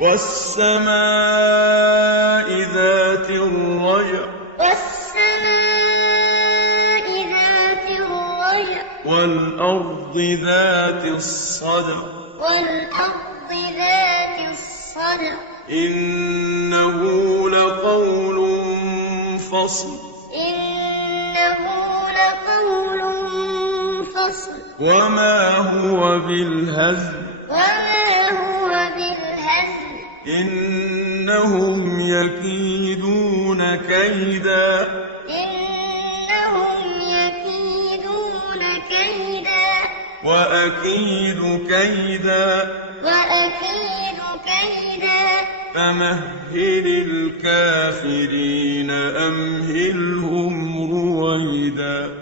والسماء ذات الرجع والسماء ذات الرجع والأرض ذات الصدع والأرض ذات الصدع إنه لقول فصل إنه لقول فصل وما هو بالهزل وما هو بالهزل إنهم يكيدون كيدا إنهم يكيدون كيدا وأكيد كيدا وأكيد كيدا فمهل الكافرين أمهلهم رويدا